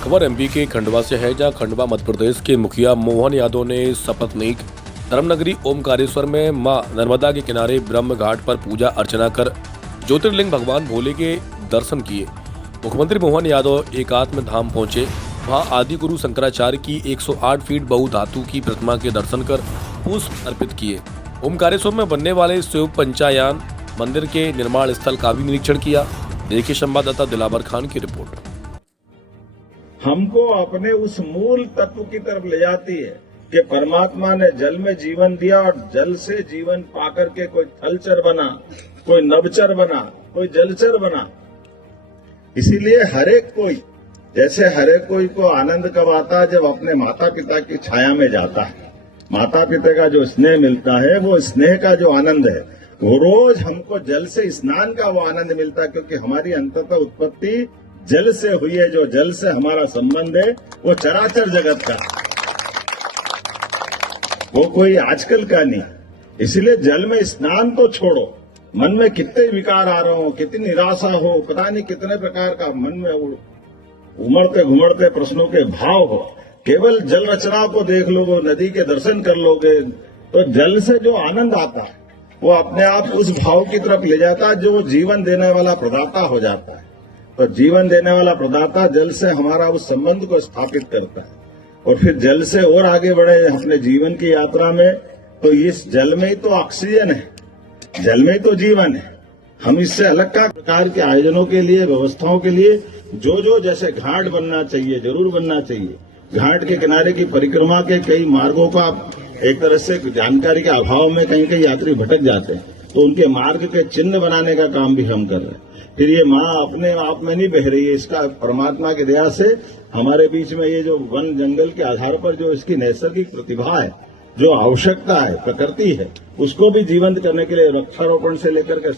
खबर एमपी के खंडवा से है, जहां खंडवा मध्य प्रदेश के मुखिया मोहन यादव ने शपथ लीक धर्मनगरी ओमकारेश्वर में मां नर्मदा के किनारे ब्रह्म घाट पर पूजा अर्चना कर ज्योतिर्लिंग भगवान भोले के दर्शन किए। मुख्यमंत्री मोहन यादव एकात्म धाम पहुंचे। वहां आदि गुरु शंकराचार्य की 108 फीट बहुधातु की प्रतिमा के दर्शन कर पुष्प अर्पित किए। ओमकारेश्वर में बनने वाले शिव पंचायन मंदिर के निर्माण स्थल का भी निरीक्षण किया। देखिए संवाददाता दिलावर खान की रिपोर्ट। हमको अपने उस मूल तत्व की तरफ ले जाती है कि परमात्मा ने जल में जीवन दिया और जल से जीवन पाकर के कोई थलचर बना, कोई नभचर बना, कोई जलचर बना। इसीलिए हरेक कोई, जैसे हरेक कोई को आनंद कब आता है जब अपने माता पिता की छाया में जाता है। माता पिता का जो स्नेह मिलता है, वो स्नेह का जो आनंद है, वो रोज हमको जल से स्नान का वो आनंद मिलता है, क्योंकि हमारी अंततः उत्पत्ति जल से हुई है। जो जल से हमारा संबंध है वो चराचर जगत का, वो कोई आजकल का नहीं। इसलिए जल में स्नान तो छोड़ो, मन में कितने विकार आ रहे हो, कितनी निराशा हो, पता नहीं कितने प्रकार का मन में उमड़ते घुमड़ते प्रश्नों के भाव हो, केवल जल रचना को देख लोगे, नदी के दर्शन कर लोगे, तो जल से जो आनंद आता है वो अपने आप उस भाव की तरफ ले जाता है जो जीवन देने वाला प्रदाता हो जाता है। तो जीवन देने वाला प्रदाता जल से हमारा उस संबंध को स्थापित करता है और फिर जल से और आगे बढ़े अपने जीवन की यात्रा में। तो इस जल में ही तो ऑक्सीजन है, जल में ही तो जीवन है। हम इससे अलग का प्रकार के आयोजनों के लिए, व्यवस्थाओं के लिए जो जैसे घाट बनना चाहिए, जरूर बनना चाहिए। घाट के किनारे की परिक्रमा के कई मार्गों का एक तरह से जानकारी के अभाव में कहीं कहीं यात्री भटक जाते हैं, तो उनके मार्ग के चिन्ह बनाने का काम भी हम कर रहे हैं। फिर ये माँ अपने आप में नहीं बह रही है, इसका परमात्मा की दया से हमारे बीच में ये जो वन जंगल के आधार पर जो इसकी नैसर्गिक प्रतिभा है, जो आवश्यकता है, प्रकृति है, उसको भी जीवंत करने के लिए वृक्षारोपण से लेकर के